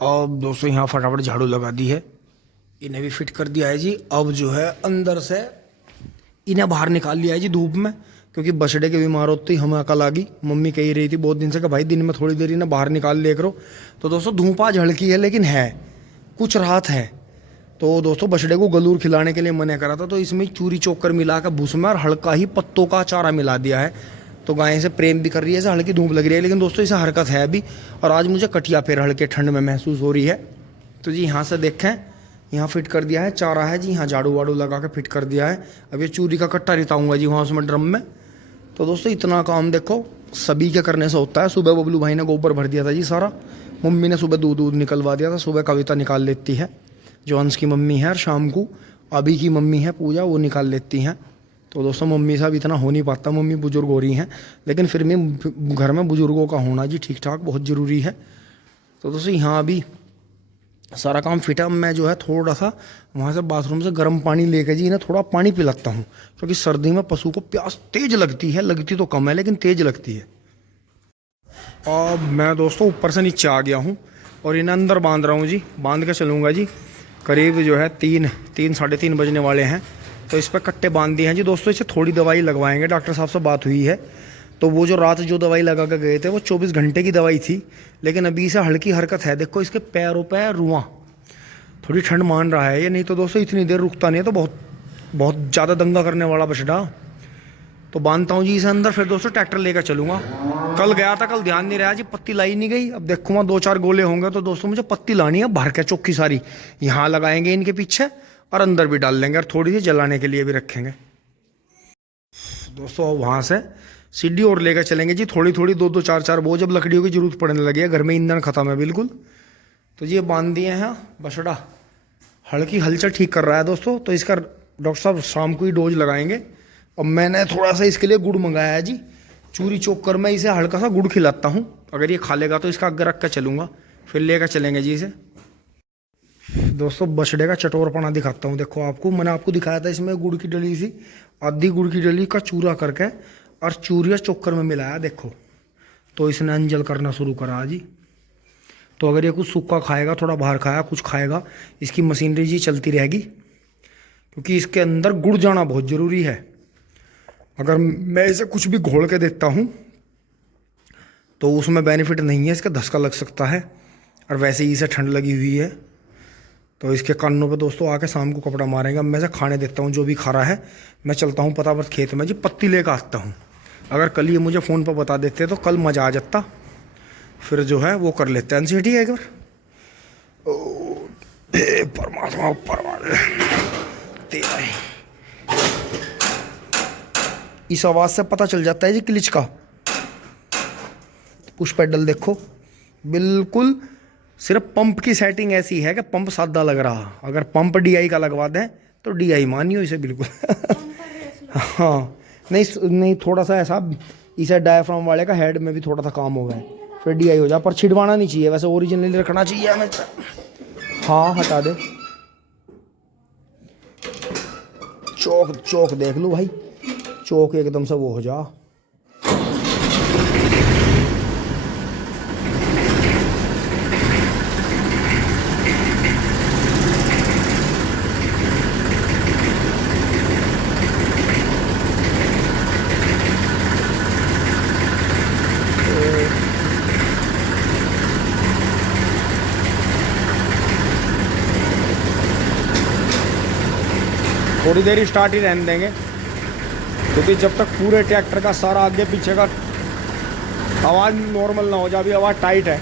अब दोस्तों यहाँ फटाफट झाड़ू लगा दी है, इन्हें भी फिट कर दिया है जी। अब जो है अंदर से इन्हें बाहर निकाल लिया है जी धूप में, क्योंकि बछड़े के बीमार होते ही हमें अकल आ गई। मम्मी कही रही थी बहुत दिन से कि भाई दिन में थोड़ी देर इन्हें बाहर निकाल लिया करो। तो दोस्तों धूप आज हल्की है लेकिन है कुछ राहत है। तो दोस्तों बछड़े को गलूर खिलाने के लिए मना करा था, तो इसमें चूरी चोकर मिला कर भूस में और हल्का ही पत्तों का चारा मिला दिया है। तो गाय से प्रेम भी कर रही है, ऐसे हल्की धूप लग रही है लेकिन दोस्तों इसे हरकत है अभी। और आज मुझे कटिया फिर हल्के ठंड में महसूस हो रही है। तो जी यहाँ से देखें, यहाँ फिट कर दिया है, चारा है जी, यहाँ झाड़ू वाड़ू लगा के फिट कर दिया है। अब ये चूरी का कट्टा रिताऊंगा जी वहाँ उसमें ड्रम में। तो दोस्तों इतना काम देखो सभी के करने से होता है। सुबह बबलू भाई ने गोबर भर दिया था जी सारा, मम्मी ने सुबह दूध निकलवा दिया था, सुबह कविता निकाल लेती है जो अंश की मम्मी है, और शाम को अभी की मम्मी है पूजा, वो निकाल लेती हैं। तो दोस्तों मम्मी साहब इतना हो नहीं पाता, मम्मी बुजुर्ग हो रही हैं, लेकिन फिर भी घर में बुजुर्गों का होना जी ठीक ठाक बहुत ज़रूरी है। तो दोस्तों यहाँ अभी सारा काम फिट है। मैं जो है थोड़ा सा वहाँ से बाथरूम से गर्म पानी लेकर जी इन्हें थोड़ा पानी पिलाता हूँ, क्योंकि सर्दी में पशु को प्यास तेज लगती है, लगती तो कम है लेकिन तेज लगती है। अब मैं दोस्तों ऊपर से नीचे आ गया हूँ और इन्हें अंदर बांध रहा हूँ जी, बांध के चलूँगा जी। करीब जो है 3 साढ़े 3 बजने वाले हैं। तो इस पर कट्टे बांध दिए हैं जी। दोस्तों इसे थोड़ी दवाई लगवाएंगे, डॉक्टर साहब से बात हुई है। तो वो जो रात जो दवाई लगा कर गए थे वो 24 घंटे की दवाई थी, लेकिन अभी इसे हल्की हरकत है। देखो इसके पैरों पे रुआं, थोड़ी ठंड मान रहा है ये, नहीं तो दोस्तों इतनी देर रुकता नहीं है। तो बहुत बहुत ज़्यादा दंगा करने वाला बछड़ा। तो बांधता हूँ जी इसे अंदर, फिर दोस्तों ट्रैक्टर लेकर चलूँगा। कल गया था, कल ध्यान नहीं रहा जी, पत्ती लाई नहीं गई। अब देखूँगा 2-4 गोले होंगे तो दोस्तों मुझे पत्ती लानी है भर के चौकी सारी, यहाँ लगाएंगे इनके पीछे और अंदर भी डाल लेंगे और थोड़ी सी जलाने के लिए भी रखेंगे। दोस्तों वहाँ से सीढ़ी और लेकर चलेंगे जी, थोड़ी थोड़ी 2-2 4-4 वो जब लकड़ियों की जरूरत पड़ने लगी है, घर में ईंधन खत्म है बिल्कुल। तो ये बांध दिए हैं बछड़ा, हल्की हलचल ठीक कर रहा है दोस्तों। तो इसका डॉक्टर साहब शाम को ही डोज लगाएंगे। और मैंने थोड़ा सा इसके लिए गुड़ मंगाया है जी, चूरी चोक कर मैं इसे हल्का सा गुड़ खिलाता हूँ, अगर ये खा लेगा तो इसका आगे रख कर चलूँगा, फिर लेकर चलेंगे जी इसे। दोस्तों बछड़े का चटोरपना दिखाता हूँ, देखो आपको मैंने आपको दिखाया था इसमें गुड़ की डली सी, आधी गुड़ की डली का चूरा करके और चूरिया चोकर में मिलाया देखो। तो इसने अंजल करना शुरू करा जी। तो अगर ये कुछ सूखा खाएगा, थोड़ा बाहर खाया, कुछ खाएगा, इसकी मशीनरी जी चलती रहेगी, क्योंकि इसके अंदर गुड़ जाना बहुत ज़रूरी है। अगर मैं इसे कुछ भी घोल के देता हूँ तो उसमें बेनिफिट नहीं है, इसका धक्का लग सकता है, और वैसे ही इसे ठंड लगी हुई है। तो इसके कानों पे दोस्तों आके शाम को कपड़ा मारेंगे। मैं इसे खाने देता हूँ जो भी खा रहा है। मैं चलता हूँ पतावत खेत में जी, पत्ती लेकर आता हूँ। अगर कल ये मुझे फ़ोन पर बता देते तो कल मज़ा आ जाता, फिर जो है वो कर लेते हैं एनसीटी है एक बार। ओ परमात्मा ऊपर तेरा है, इस आवाज़ से पता चल जाता है जी क्लिच का। पुश पेडल देखो, बिल्कुल सिर्फ पंप की सेटिंग ऐसी है कि पंप सादा लग रहा, अगर पंप डीआई का लगवा दें तो डीआई मानियो इसे बिल्कुल। हाँ नहीं थोड़ा सा ऐसा इसे डायफ्राम वाले का हेड में भी थोड़ा सा काम हो गया फिर डीआई हो जाए, पर छिड़वाना नहीं चाहिए, वैसे ओरिजिनली रखना चाहिए हमें। हाँ हटा दे, चौक देख लो भाई, चौक एकदम से वो हो जा। थोड़ी देर स्टार्ट ही रहने देंगे, क्योंकि जब तक पूरे ट्रैक्टर का सारा आगे पीछे का आवाज़ नॉर्मल ना हो जाए, अभी आवाज़ टाइट है,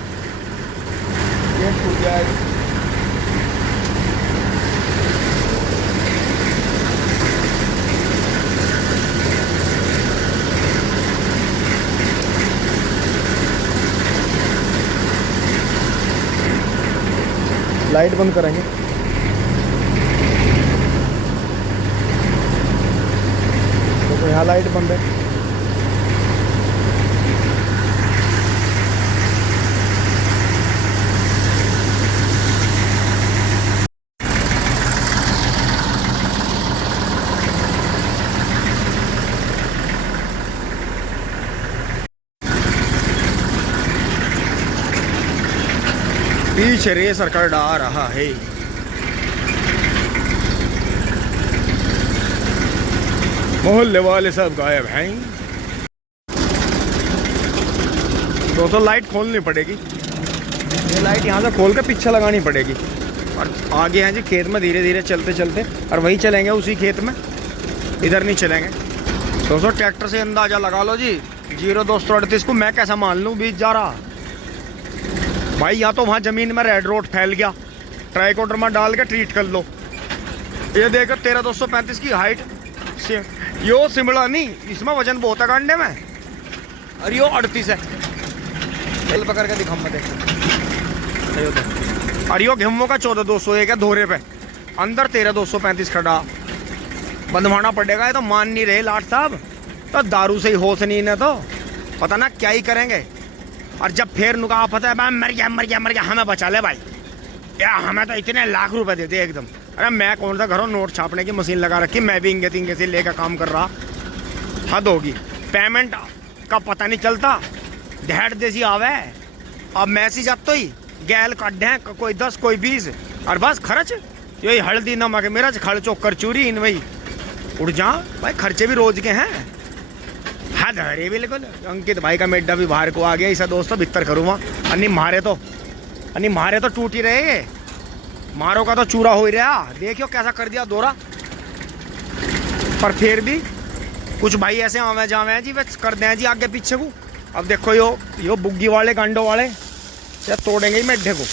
ये टूट जाएगी। लाइट बंद करेंगे। तो यहाँ लाइट बंद है। पीछे रेसर कर डा रहा है। मोहल्ले वाले सब गायब हैं। दोस्तों लाइट खोलनी पड़ेगी, ये लाइट यहाँ से खोल के पीछे लगानी पड़ेगी। और आगे हैं जी खेत में धीरे धीरे चलते चलते, और वही चलेंगे उसी खेत में, इधर नहीं चलेंगे। दोस्तों ट्रैक्टर से अंदाजा लगा लो जी 0-238 को मैं कैसा मान लूँ बीच जा रहा भाई। या तो वहाँ ज़मीन में रेड रोड फैल गया, ट्राइकोडर में डाल के ट्रीट कर लो। ये देखो 13-235 की हाइट, यो सिमला नहीं, इसमें वजन बहुत है गांडे में। और यो 38 है, तेल पकड़ के दिखा मैं देखो। और यो गेहूं का 14,201 है धोरे पे, अंदर 13-235 खड़ा। बंधवाना पड़ेगा, ये तो मान नहीं रहे लाट साहब। तो दारू से ही होश नहीं है, तो पता ना क्या ही करेंगे। और जब फिर नुका पता है भाई मर गया मर गया मर गया, हमें बचा ले भाई, या हमें तो इतने लाख रुपए देते एकदम। अरे मैं कौन सा घरों नोट छापने की मशीन लगा रखी, मैं भी इंगे तिंगे से लेकर काम कर रहा। हद होगी, पेमेंट का पता नहीं चलता, ढेड़ देसी आवे। अब मैसेज आतो ही गैल काटे, कोई 10 कोई 20, और बस खर्च यही हल्दी नमक मिर्च खर्चो करचूरी इन वही उड़ जा भाई। खर्चे भी रोज के हैं। हाँ धरे बिल्कुल। अंकित भाई का मेड्डा भी बाहर को आ गया, इसे दोस्तों भीतर करूँगा। अन्नी मारे तो टूट ही रहे, मारो का तो चूरा हो ही रहा। देखियो कैसा कर दिया दोरा। पर फिर भी कुछ भाई ऐसे आवे जावे हैं जी, वे कर दें जी आगे पीछे को। अब देखो यो बुग्गी वाले गांडो वाले या तोड़ेंगे ही मेड्ढे को।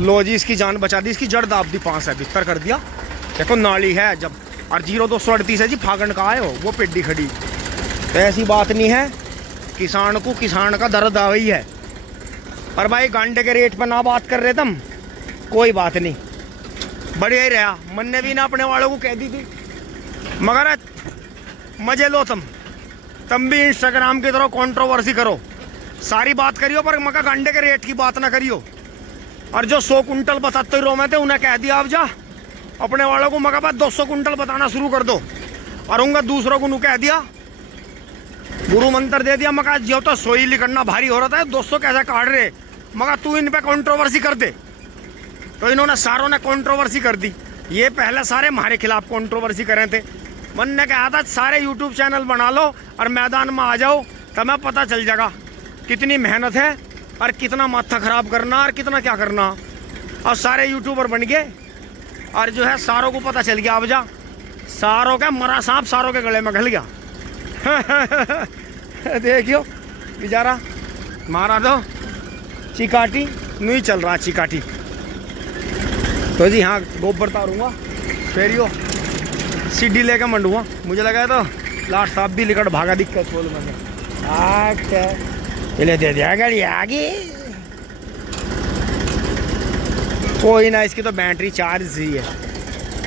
लो जी इसकी जान बचा दी, इसकी जड़ दाब दी, 5 है भीतर कर दिया। देखो नाली है जब, और 0-238 है जी, फागण का आए हो वो पेड्डी खड़ी। तो ऐसी बात नहीं है, किसान को किसान का दर्द आ गई है। पर भाई गांडे के रेट पर ना बात कर रहे तुम, कोई बात नहीं, बढ़िया ही रहा। मन ने भी ना अपने वालों को कह दी थी, मगर मजे लो तुम भी इंस्टाग्राम की तरह कंट्रोवर्सी करो, सारी बात करियो, पर मगर गांडे के रेट की बात ना करियो। और जो 100 कुंटल बताते रो में थे उन्हें कह दिया अब जा अपने वालों को, मगर 200 कुंटल बताना शुरू कर दो। और उनका दूसरों को कह दिया, गुरु मंत्र दे दिया, मगर जो तो सोई लिखना भारी हो रहा था, 200 कैसे काट रहे, मगर तू इन पे कंट्रोवर्सी कर दे। तो इन्होंने सारों ने कंट्रोवर्सी कर दी। ये पहले सारे हमारे खिलाफ कंट्रोवर्सी कर रहे थे। मन ने कहा था सारे यूट्यूब चैनल बना लो और मैदान में आ जाओ, तब पता चल जाएगा कितनी मेहनत है और कितना माथा खराब करना और कितना क्या करना। और सारे यूट्यूबर बन गए, और जो है सारों को पता चल गया। अब जा सारों का मरा सांप सारों के गले में घल गया। देखियो बेचारा मारा तो चिकाटी नहीं चल रहा, चिकाटी। तो जी हाँ गोबर तारूंगा, फिर यो सीढ़ी लेकर मंडूंगा। मुझे लगा तो लाट साहब भी निकट भागा दिक्कत बोल में पहले दे दिया गाड़ी आगे। कोई ना, इसकी तो बैटरी चार्ज ही है।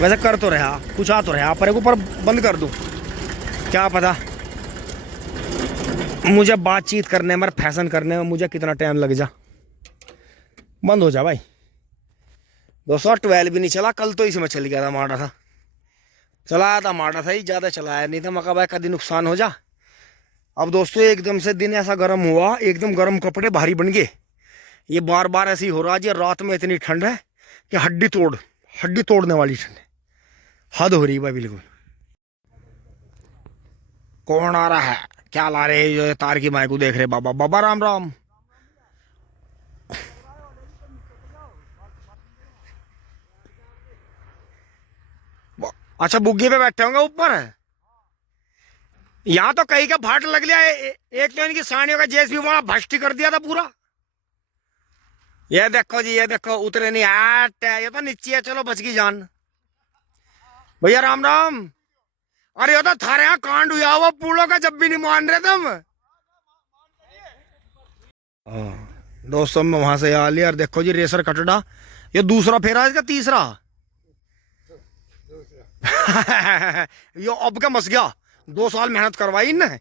वैसे कर तो रहा, कुछ आ तो रहा, पर एक ऊपर बंद कर दूं, क्या पता मुझे बातचीत करने में, फैशन करने में मुझे कितना टाइम लग जा, बंद हो जा भाई। दोस्तों 12 भी नहीं चला, कल तो इसमें चल गया था, माड़ा था चलाया था, माड़ा था ही, ज़्यादा चलाया नहीं था। मका भाई कभी नुकसान हो जा। अब दोस्तों एकदम से दिन ऐसा गर्म हुआ, एकदम गर्म कपड़े भारी बन गए। ये बार बार ऐसे ही हो रहा है। रात में इतनी ठंड है कि हड्डी तोड़ने वाली ठंड है, हद हो रही है भाई बिल्कुल। कौन आ रहा है, क्या ला रहे जो तार की माई को देख रहे। बाबा बाबा राम राम। अच्छा बुग्गी पे बैठे होंगे ऊपर। यहाँ तो कहीं का भाट लग लिया। एक तो इनकी साड़ियों का जेस भी बड़ा भष्टी कर दिया था पूरा। ये देखो जी, ये देखो उतरे नहीं, आट ये तो नीचे है, चलो बच गई जान। भैया राम राम। अरे ये तो थारे यहाँ कांड हुआ हुआ पूलों का, जब भी नहीं मान रहे तुम। दोस्तों मैं वहां से आ लिया, और देखो जी रेसर कटड़ा, ये दूसरा फेरा इसका, तीसरा। यो अब क्या मस गया, 2 साल मेहनत करवाई इनने।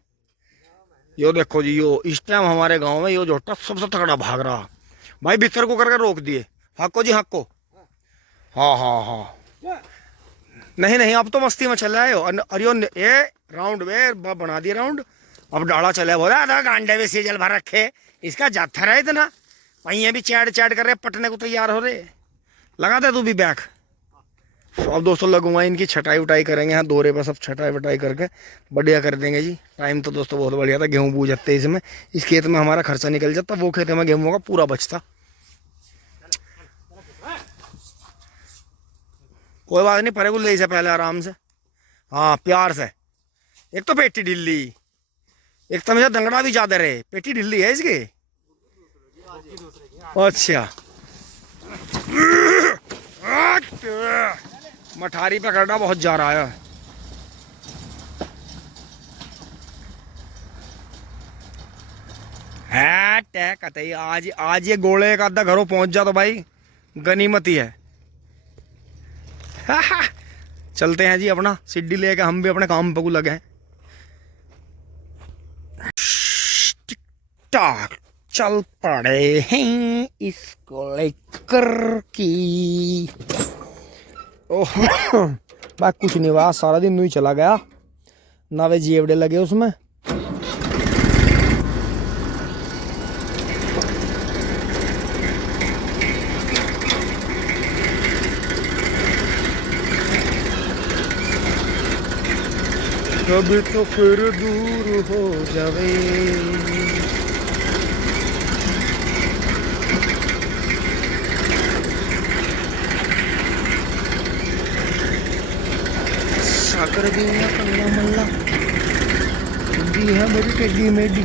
यो देखो जी, यो इस टाइम हमारे गांव में यो जोटा सबसे तगड़ा भाग रहा भाई, बिस्तर को करके रोक दिए। हक्को जी हक्को। हाँ हाँ हाँ, नहीं नहीं अब तो मस्ती में चल रहा है। और यो ये राउंड में बना दिया राउंड। अब डाला चले, बोला था गांडे में सीजल भर रखे, इसका जाथर है इतना। पहिए भी चैट चैट कर रहे, पटने को तैयार हो रहे। लगा दे तू भी बैग। तो अब दोस्तों लगूंगा इनकी छटाई उटाई करेंगे, यहाँ दोरे पर सब छटाई वटाई करके बढ़िया कर देंगे जी। टाइम तो दोस्तों बहुत बढ़िया था, गेहूँ बूझ जाते इसमें, इस खेत में हमारा खर्चा निकल जाता, वो खेत में गेहूँ का पूरा बचता। कोई बात नहीं, परे को ले जा पहले आराम से, हाँ प्यार से। एक तो पेटी ढिल्ली, एक तो मुझे दंगड़ा भी ज्यादा रहे, पेटी ढिल्ली है इसकी। अच्छा मठारी पकड़ना बहुत जा रहा है। कतई आज आज ये गोले का आधा घरों पहुंच जा तो भाई गनीमत ही है। चलते हैं जी अपना सिड्डी लेके, हम भी अपने काम पे को लगे हैं। टाक चल पड़े हैं इसको लेकर की। ओह बात कुछ नहीं हुआ, सारा दिन यूं ही चला गया ना, वे जेवड़े लगे उसमें। कभी तो फिर दूर हो जावे। साकर भी कल्ला मल्ला दी है बड़ी टेडी मेडी।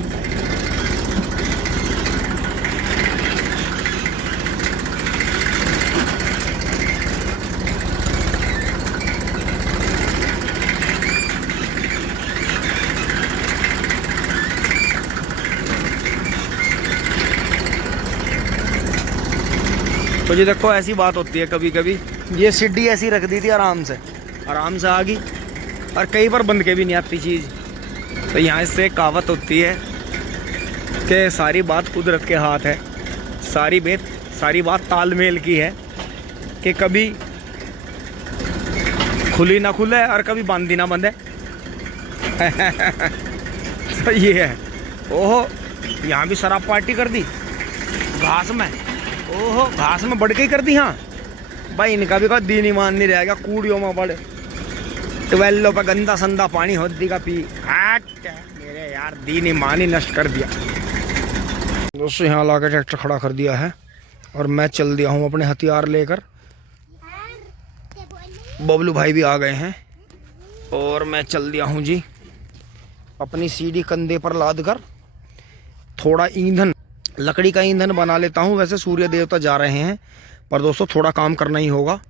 तो जी देखो ऐसी बात होती है कभी कभी, ये सिड्डी ऐसी रख दी थी आराम से आ गई, और कई बार बंद के भी नहीं आती चीज़। तो यहाँ से एक कहावत होती है कि सारी बात कुदरत के हाथ है, सारी बात तालमेल की है, कि कभी खुली ना खुले और कभी बांधी ना बंधे। तो ये है। ओहो यहाँ भी शराब पार्टी कर दी घास में, ओहो घास में बढ़ के ही कर दी। हाँ भाई इनका भी कोई दीन ईमान नहीं रहेगा, कूड़ियों में बड़े ट्वेल्व पे गंदा संदा पानी होती का पी। मेरे यार दीन ईमान ही नष्ट कर दिया। दोस्तों यहाँ ला के ट्रैक्टर खड़ा कर दिया है और मैं चल दिया हूँ अपने हथियार लेकर। बबलू भाई भी आ गए हैं और मैं चल दिया हूँ जी अपनी सीढ़ी कंधे पर लाद कर। थोड़ा ईंधन, लकड़ी का ईंधन बना लेता हूँ। वैसे सूर्य देवता जा रहे हैं पर दोस्तों थोड़ा काम करना ही होगा।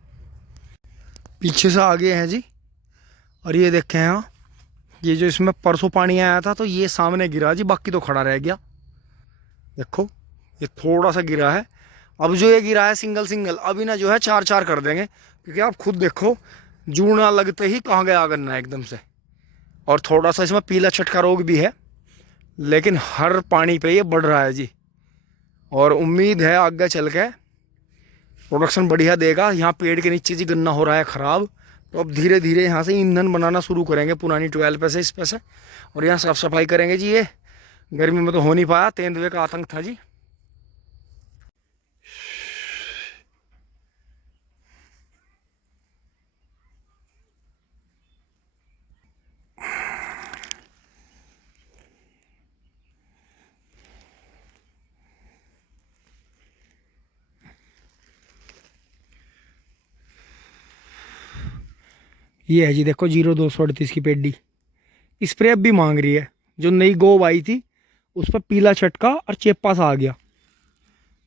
पीछे से आगे हैं जी, और ये देखें यहाँ, ये जो इसमें परसों पानी आया था तो ये सामने गिरा जी, बाकी तो खड़ा रह गया। देखो ये थोड़ा सा गिरा है, अब जो ये गिरा है सिंगल, अभी ना जो है 4-4 कर देंगे, क्योंकि आप खुद देखो जूना लगते ही कहाँ गया गन्ना एकदम से। और थोड़ा सा इसमें पीला छटका रोग भी है, लेकिन हर पानी पे ये बढ़ रहा है जी, और उम्मीद है आगे चल के प्रोडक्शन बढ़िया देगा। यहाँ पेड़ के नीचे जी गन्ना हो रहा है ख़राब, तो अब धीरे धीरे यहाँ से ईंधन बनाना शुरू करेंगे पुरानी 12 पे से, इस पे से, और यहाँ साफ़ सफाई करेंगे जी। ये गर्मी में तो हो नहीं पाया, तेंदुए का आतंक था जी। ये है जी देखो 0238 की पेडी, स्प्रे अब भी मांग रही है। जो नई गोब आई थी उस पर पीला छटका और चेपा सा आ गया।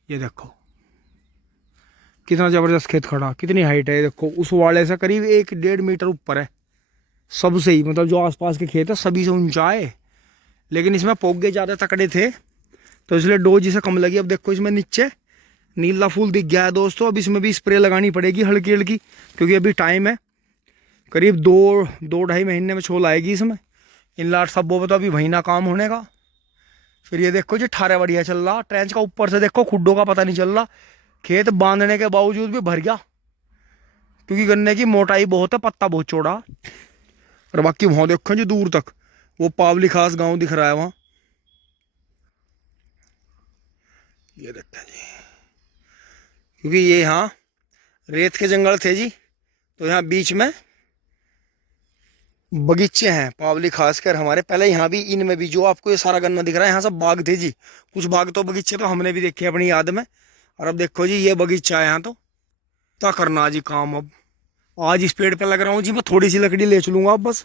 ये देखो कितना ज़बरदस्त खेत खड़ा, कितनी हाइट है। ये देखो उस वाले से करीब 1-1.5 मीटर ऊपर है सबसे ही, मतलब जो आसपास के खेत है सभी से ऊंचा है। लेकिन इसमें पोगे ज़्यादा तकड़े थे तो इसलिए डोज इसे कम लगी। अब देखो इसमें नीचे नीला फूल दिख गया है दोस्तों। अब इसमें भी स्प्रे लगानी पड़ेगी हल्की हल्की, क्योंकि अभी टाइम है करीब 2-2.5 महीने में छोल आएगी इसमें। इन लाट सब वो तो अभी महीना काम होने का। फिर ये देखो जी ठारा बढ़िया चल रहा, ट्रेंच का ऊपर से देखो खुड्डों का पता नहीं चल रहा। खेत बांधने के बावजूद भी भर गया, क्योंकि गन्ने की मोटाई बहुत है, पत्ता बहुत चौड़ा। और बाकी वहाँ देखो जी दूर तक वो पावली खास गांव दिख रहा है वहाँ, ये देखते हैं जी। क्योंकि ये यहाँ रेत के जंगल थे जी, तो यहाँ बीच में बगीचे हैं पावली, खासकर हमारे पहले यहाँ भी, इनमें भी जो आपको ये सारा गन्ना दिख रहा है यहाँ सब बाग थे जी। कुछ बाग तो बगीचे तो हमने भी देखे अपनी याद में। और अब देखो जी ये बगीचा है यहाँ, तो क्या करना जी काम। अब आज इस पेड़ पे लग रहा हूँ जी, मैं थोड़ी सी लकड़ी ले चलूंगा अब बस।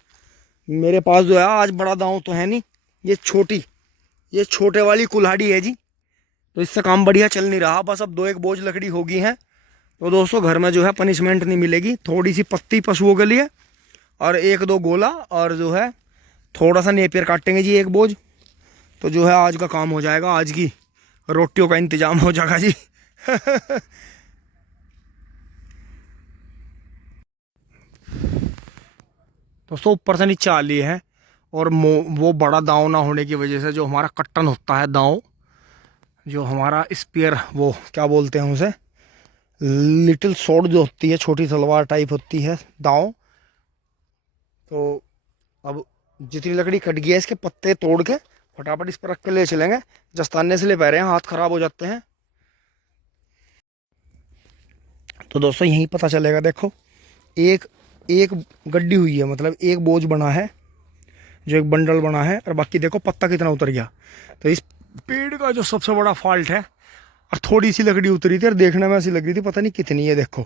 मेरे पास जो है आज बड़ा दांव तो है नहीं, ये छोटे वाली कुल्हाड़ी है जी, तो इससे काम बढ़िया चल नहीं रहा। बस अब 2-1 बोझ लकड़ी होगी है तो दोस्तों घर में जो है पनिशमेंट नहीं मिलेगी। थोड़ी सी पत्ती पशुओं के लिए और 1-2 गोला, और जो है थोड़ा सा नेपियर काटेंगे जी 1 बोझ, तो जो है आज का काम हो जाएगा, आज की रोटियों का इंतजाम हो जाएगा जी। दोस्तों ऊपर से नीचे आ लिए है, और वो बड़ा दांव ना होने की वजह से जो हमारा कट्टन होता है दांव, जो हमारा स्पीयर, वो क्या बोलते हैं उसे, लिटिल स्वॉर्ड जो होती है, छोटी तलवार टाइप होती है दांव। तो अब जितनी लकड़ी कट गई है इसके पत्ते तोड़ के फटाफट इस पर रख के ले चलेंगे। जस्ताने से ले पा रहे हैं, हाथ खराब हो जाते हैं। तो दोस्तों यही पता चलेगा, देखो एक एक गड्डी हुई है, मतलब एक बोझ बना है, जो एक बंडल बना है, और बाकी देखो पत्ता कितना उतर गया। तो इस पेड़ का जो सबसे बड़ा फॉल्ट है, और थोड़ी सी लकड़ी उतरी थी और देखने में ऐसी लग रही थी पता नहीं कितनी है। देखो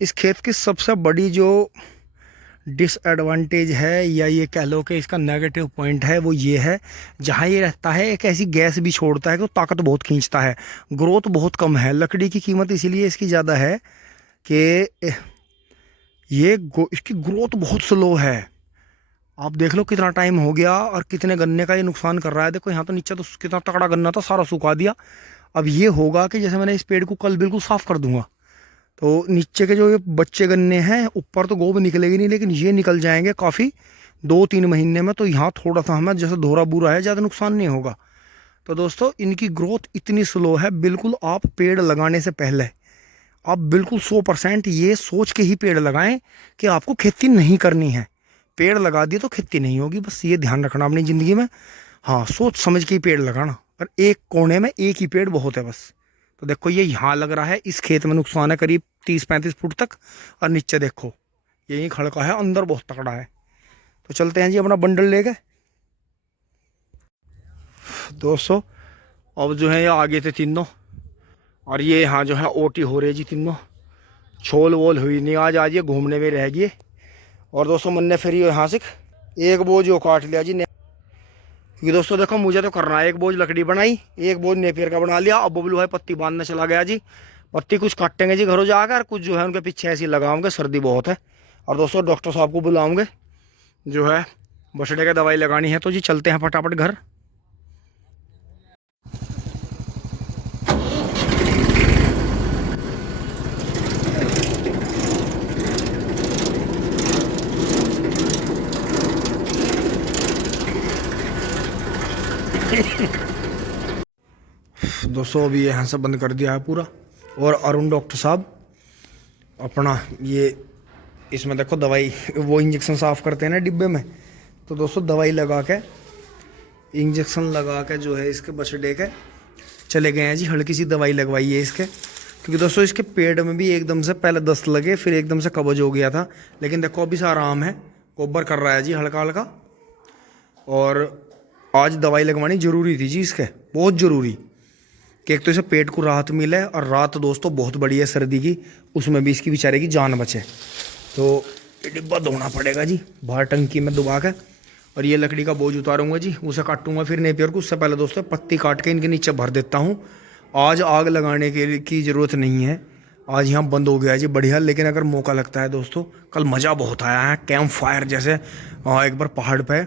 इस खेत की सबसे बड़ी जो डिसएडवांटेज है, या ये कह लो कि इसका नेगेटिव पॉइंट है, वो ये है जहाँ ये रहता है एक ऐसी गैस भी छोड़ता है कि तो ताकत बहुत खींचता है, ग्रोथ बहुत कम है। लकड़ी की कीमत इसीलिए इसकी ज़्यादा है कि इसकी ग्रोथ बहुत स्लो है। आप देख लो कितना टाइम हो गया और कितने गन्ने का ये नुकसान कर रहा है। देखो यहाँ तो नीचे तो कितना तगड़ा गन्ना था, सारा सुखा दिया। अब ये होगा कि जैसे मैंने इस पेड़ को कल बिल्कुल साफ़ कर दूंगा, तो नीचे के जो ये बच्चे गन्ने हैं, ऊपर तो गोब निकलेगी नहीं, लेकिन ये निकल जाएंगे काफ़ी 2-3 महीने में। तो यहाँ थोड़ा सा हमें जैसे धोरा बूरा है, ज़्यादा नुकसान नहीं होगा। तो दोस्तों इनकी ग्रोथ इतनी स्लो है, बिल्कुल आप पेड़ लगाने से पहले आप बिल्कुल 100% ये सोच के ही पेड़ लगाएं कि आपको खेती नहीं करनी है। पेड़ लगा दिए तो खेती नहीं होगी, बस ये ध्यान रखना अपनी ज़िंदगी में। हाँ, सोच समझ के ही पेड़ लगाना, और एक कोने में एक ही पेड़ बहुत है बस। तो देखो ये यहाँ लग रहा है, इस खेत में नुकसान है करीब 30-35 फुट तक, और नीचे देखो यही खड़का है, अंदर बहुत तकड़ा है। तो चलते हैं जी अपना बंडल लेके। दोस्तों अब जो है ये आगे थे तीनों, और ये यहाँ जो है ओटी हो रही है जी तीनों, छोल वोल हुई नहीं आज ये घूमने में रह गए। और दोस्तों मन ने फिर यहाँ से एक बोझ जो काट लिया जी, क्योंकि दोस्तों देखो मुझे तो करना है, एक बोझ लकड़ी बनाई, एक बोझ नेपियर का बना लिया। अब बबलू भाई पत्ती बांधने चला गया जी, पत्ती कुछ काटेंगे जी घरों जाकर, कुछ जो है उनके पीछे ऐसी लगाओगे, सर्दी बहुत है। और दोस्तों डॉक्टर साहब को बुलाऊंगे, जो है बछड़े की दवाई लगानी है। तो जी चलते हैं फटाफट घर। दोस्तों अभी यहाँ से बंद कर दिया है पूरा, और अरुण डॉक्टर साहब अपना ये इसमें देखो दवाई, वो इंजेक्शन साफ़ करते हैं ना डिब्बे में, तो दोस्तों दवाई लगा के, इंजेक्शन लगा के जो है इसके बछड़े के चले गए हैं जी। हल्की सी दवाई लगवाई है इसके, क्योंकि दोस्तों इसके पेट में भी एकदम से पहले दस्त लगे, फिर एकदम से कब्ज हो गया था। लेकिन देखो अभी से आराम है, गोबर कर रहा है जी हल्का हल्का। और आज दवाई लगवानी ज़रूरी थी जी इसके, बहुत ज़रूरी, कि एक तो इसे पेट को राहत मिले, और रात दोस्तों बहुत बड़ी है सर्दी की, उसमें भी इसकी बेचारे की जान बचे। तो ये डिब्बा धोना पड़ेगा जी बाहर टंकी में डुबा के, और ये लकड़ी का बोझ उतारूंगा जी, उसे काटूंगा फिर नेपियर को। उससे पहले दोस्तों पत्ती काट के इनके नीचे भर देता हूँ। आज आग लगाने की ज़रूरत नहीं है, आज यहाँ बंद हो गया जी बढ़िया। लेकिन अगर मौका लगता है दोस्तों, कल मज़ा बहुत आया है, कैंप फायर जैसे। एक बार पहाड़ पे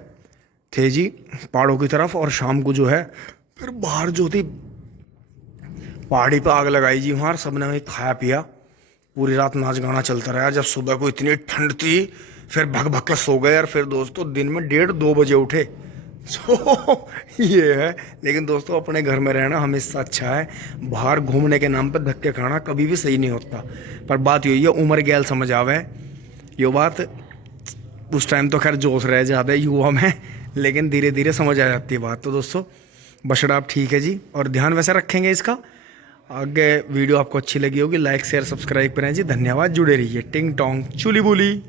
थे जी, पहाड़ों की तरफ, और शाम को जो है फिर बाहर जो थी पहाड़ी पे आग लगाई जी, वहाँ सबने वही खाया पिया, पूरी रात नाच गाना चलता रहा। जब सुबह को इतनी ठंड थी, फिर भग भग के सो गए, और फिर दोस्तों दिन में 1:30-2 बजे उठे। तो ये है। लेकिन दोस्तों अपने घर में रहना हमेशा अच्छा है, बाहर घूमने के नाम पर धक्के खाना कभी भी सही नहीं होता। पर बात यही है, उम्र गैल समझ आवे ये बात। उस टाइम तो खैर जोश रह जाता है युवा में, लेकिन धीरे धीरे समझ आ जाती है बात। तो दोस्तों बछड़ा आप ठीक है जी, और ध्यान वैसे रखेंगे इसका, आगे वीडियो आपको अच्छी लगी होगी, लाइक शेयर सब्सक्राइब करें जी। धन्यवाद, जुड़े रहिए। टिंग टोंग चुली बुली।